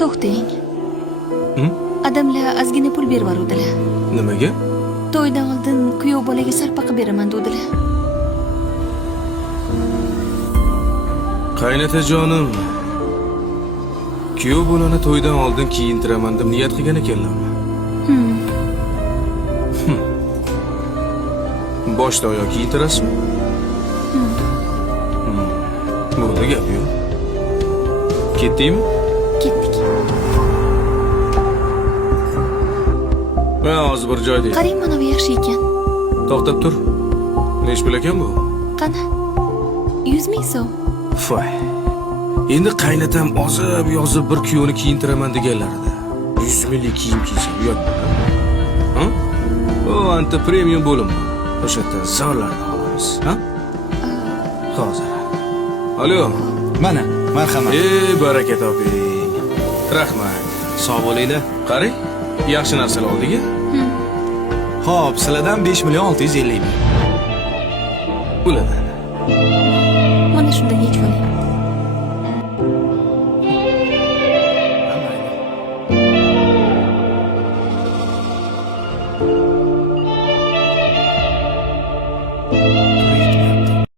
To'xtang. Adamlar ozgina pul berib yubordilar. Nimaga? To'ydan oldin kuyov bolaga sarpaqa beraman dedilar. Qaynatajonim. Kuyov bolani to'ydan oldin kiyintiraman deb niyat qilgan ekanlarmi? Boshdan oyoq kiyintirasizmi? Bo'ldi gap yo'q. Ketdingmi? Ketdik. Men hozir bir joyda. Qarang, mana bu yaxshi ekan. To'xtab tur. Nech pul ekan bu? Qani? 100 ming so'm. Voy. Endi qaynatam ozib yozib bir kuyovni kiyintiraman deganlarida 100 minglik kiyim kiysa uyatmi? Ha? O anta premium bo'lim. O'sha yerda zorlarni olamiz, ha? Hozir. Alo. Mana, marhamat. Baraka toping. Rahmat. Sog' bo'linglar. Qarang, yaxshi narsalar oldik-a? Xo'p, sizlardan 5 million 650 ming. Bo'ladi. Mana shunday yechib oling.